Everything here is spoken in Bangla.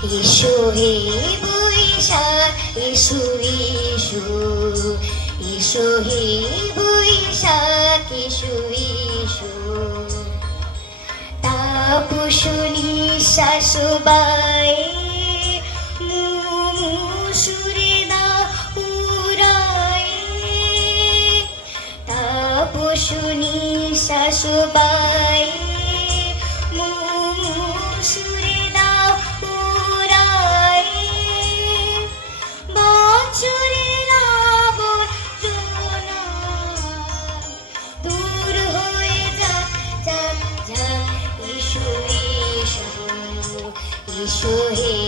ইসু হে বৈশাখ ইসু ইসু ইসু হে বৈশাখ ইসু ইসু তাপসুনি শাশুবাই শুনি শাশুবাই sure